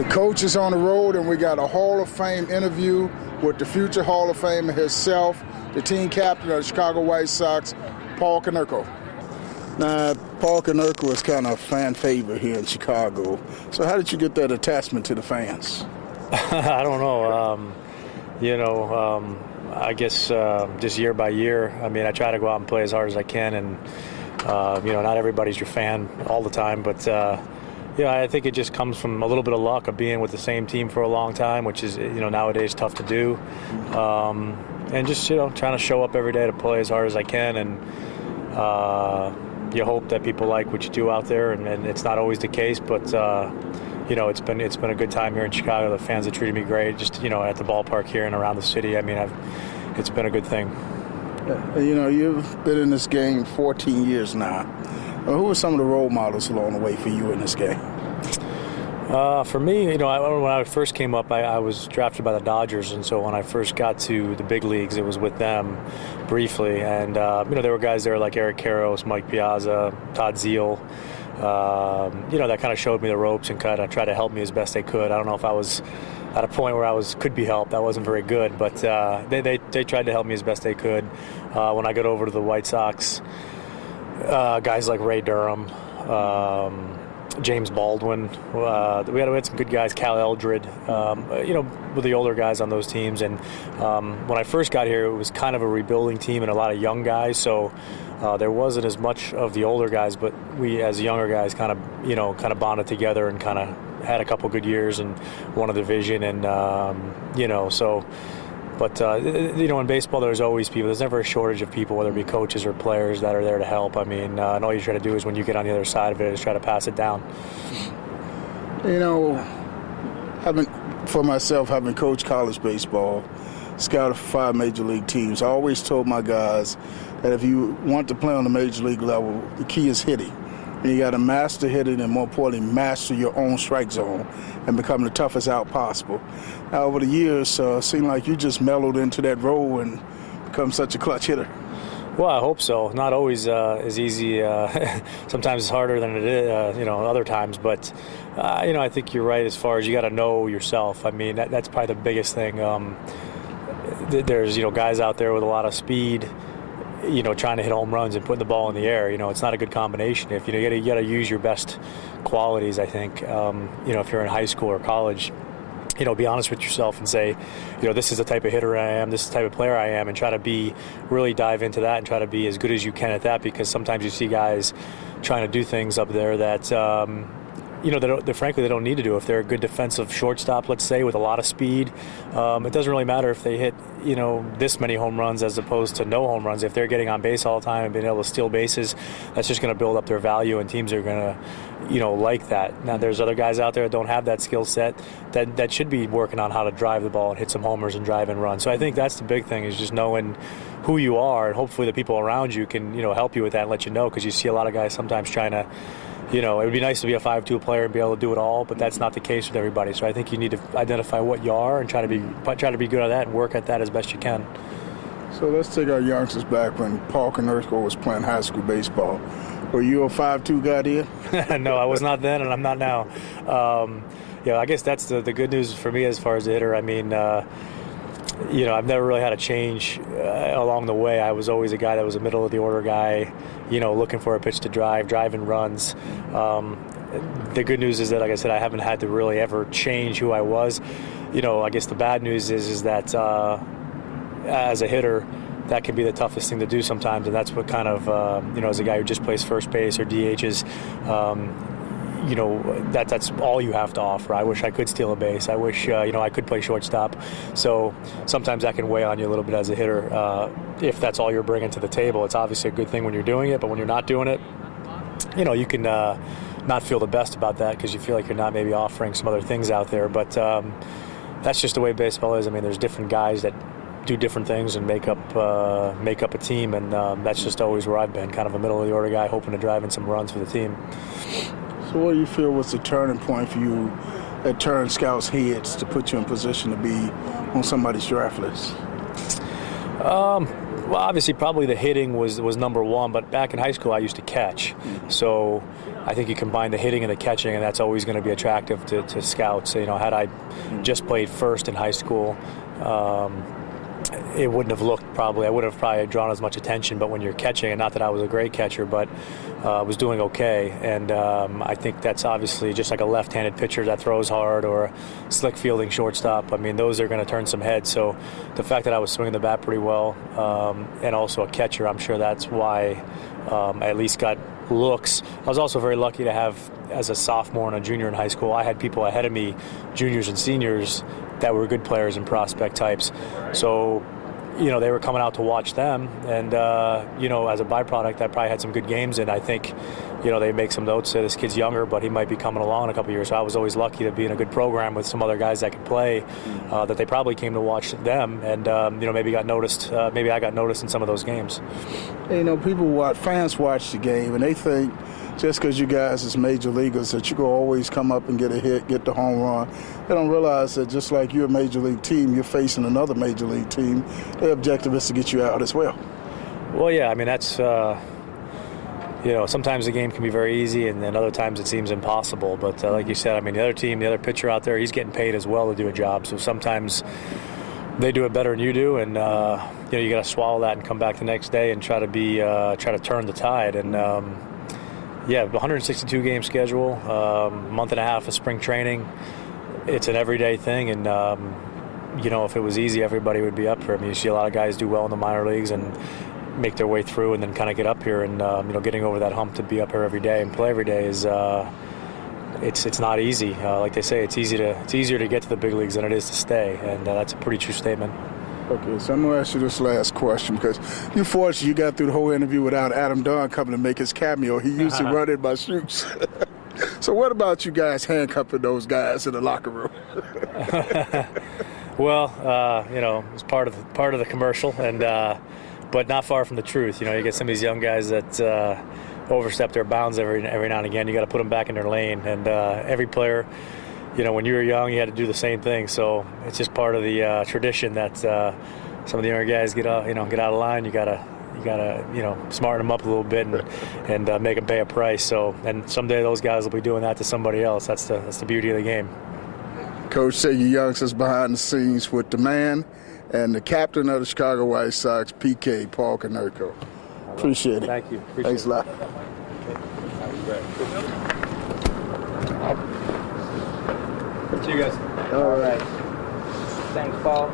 The coach is on the road, and we got a Hall of Fame interview with the future Hall of Famer himself, the team captain of the Chicago White Sox, Paul Konerko. Now, Paul Konerko is kind of a fan favorite here in Chicago. So how did you get that attachment to the fans? I don't know. I guess just year by year, I mean, I try to go out and play as hard as I can, and, not everybody's your fan all the time, but, I think it just comes from a little bit of luck of being with the same team for a long time, which is, nowadays tough to do. And just, trying to show up every day to play as hard as I can, and you hope that people like what you do out there, and it's not always the case, but it's been a good time here in Chicago. The fans have treated me great, just at the ballpark here and around the city. I mean, it's been a good thing. You've been in this game 14 years now. Who are some of the role models along the way for you in this game? For me, when I first came up, I was drafted by the Dodgers, and so when I first got to the big leagues, it was with them briefly. And, there were guys there like Eric Karros, Mike Piazza, Todd Zeile, that kind of showed me the ropes and kind of tried to help me as best they could. I don't know if I was at a point where could be helped. I wasn't very good, but they tried to help me as best they could. When I got over to the White Sox, guys like Ray Durham, James Baldwin. We had some good guys, Cal Eldred, with the older guys on those teams. And when I first got here, it was kind of a rebuilding team and a lot of young guys. So there wasn't as much of the older guys, but we as younger guys kind of bonded together and kind of had a couple good years and won a division. And, But, in baseball, there's always people. There's never a shortage of people, whether it be coaches or players, that are there to help. I mean, and all you try to do is when you get on the other side of it is try to pass it down. Having coached college baseball, scouted for 5 major league teams, I always told my guys that if you want to play on the major league level, the key is hitting. And you got to master hitting and, more importantly, master your own strike zone and become the toughest out possible. Now, over the years, it seemed like you just mellowed into that role and become such a clutch hitter. Well, I hope so. Not always as easy. Sometimes it's harder than it is, other times. But, I think you're right as far as you got to know yourself. I mean, that's probably the biggest thing. There's, guys out there with a lot of speed, trying to hit home runs and putting the ball in the air. It's not a good combination. If you got to use your best qualities, I think. If you're in high school or college, be honest with yourself and say, this is the type of hitter I am, this is the type of player I am, and try to really dive into that and try to be as good as you can at that, because sometimes you see guys trying to do things up there that, frankly, they don't need to do. If they're a good defensive shortstop, let's say, with a lot of speed, it doesn't really matter if they hit, this many home runs as opposed to no home runs. If they're getting on base all the time and being able to steal bases, that's just going to build up their value, and teams are going to, like that. Now, there's other guys out there that don't have that skill set that should be working on how to drive the ball and hit some homers and drive and run. So I think that's the big thing, is just knowing who you are, and hopefully the people around you can, help you with that and let you know, because you see a lot of guys sometimes trying to, it would be nice to be a 5'2" player and be able to do it all, but that's not the case with everybody. So I think you need to identify what you are and try to be good at that and work at that as best you can. So let's take our youngsters back when Paul Konerko was playing high school baseball. Were you a 5'2" guy then? No, I was not then, and I'm not now. I guess that's the good news for me as far as a hitter. I mean, I've never really had a change along the way. I was always a guy that was a middle-of-the-order guy, looking for a pitch to driving runs. The good news is that, like I said, I haven't had to really ever change who I was. I guess the bad news is that as a hitter, that can be the toughest thing to do sometimes, and that's what kind of, as a guy who just plays first base or DHs, that's all you have to offer. I wish I could steal a base. I wish, I could play shortstop. So sometimes that can weigh on you a little bit as a hitter. If that's all you're bringing to the table, it's obviously a good thing when you're doing it, but when you're not doing it, you can not feel the best about that, because you feel like you're not maybe offering some other things out there. But that's just the way baseball is. I mean, there's different guys that do different things and make up a team, and that's just always where I've been, kind of a middle-of-the-order guy hoping to drive in some runs for the team. So what do you feel was the turning point for you that turned scouts' heads to put you in position to be on somebody's draft list? Well, obviously, probably the hitting was number one, but back in high school, I used to catch. So I think you combine the hitting and the catching, and that's always going to be attractive to scouts. You know, had I just played first in high school, it wouldn't have looked probably. I wouldn't have probably drawn as much attention. But when you're catching, and not that I was a great catcher, but was doing okay, and I think that's obviously just like a left-handed pitcher that throws hard or a slick fielding shortstop. I mean, those are going to turn some heads. So the fact that I was swinging the bat pretty well, and also a catcher, I'm sure that's why I at least got looks. I was also very lucky to have, as a sophomore and a junior in high school, I had people ahead of me, juniors and seniors, that were good players and prospect types. So, you know, they were coming out to watch them, and you know, as a byproduct, I probably had some good games, and I think, you know, they make some notes, say this kid's younger, but he might be coming along in a couple of years. So I was always lucky to be in a good program with some other guys that could play, that they probably came to watch them, and you know, maybe got noticed. Maybe I got noticed in some of those games. You know, fans watch the game, and they think just because you guys is major leaguers that you can always come up and get a hit, get the home run. They don't realize that just like you're a major league team, you're facing another major league team. Their objective is to get you out as well. Well, yeah, I mean, that's, you know, sometimes the game can be very easy, and then other times it seems impossible. But like you said, I mean, the other team, the other pitcher out there, he's getting paid as well to do a job. So sometimes they do it better than you do, and you know, you got to swallow that and come back the next day and try to turn the tide. And yeah, 162 game schedule, month and a half of spring training. It's an everyday thing, and you know, if it was easy, everybody would be up for it. I mean, you see a lot of guys do well in the minor leagues and make their way through, and then kind of get up here, and you know, getting over that hump to be up here every day and play every day is it's not easy. Like they say, it's easier to get to the big leagues than it is to stay, and that's a pretty true statement. Okay, so I'm going to ask you this last question, because you're fortunate you got through the whole interview without Adam Dunn coming to make his cameo. He used to run in my shoes. So what about you guys handcuffing those guys in the locker room? Well, you know, it's part of the commercial, and but not far from the truth. You know, you get some of these young guys that overstep their bounds every now and again. You got to put them back in their lane, and every player, you know, when you were young, you had to do the same thing. So it's just part of the tradition that some of the younger guys get out of line. You gotta you know, smarten them up a little bit and make them pay a price. So, and someday those guys will be doing that to somebody else. That's the beauty of the game. Coach, say you youngsters behind the scenes with the man and the captain of the Chicago White Sox, PK, Paul Konerko. Appreciate it. Thank you. Thanks a lot. See you guys. All right. Thanks, Paul.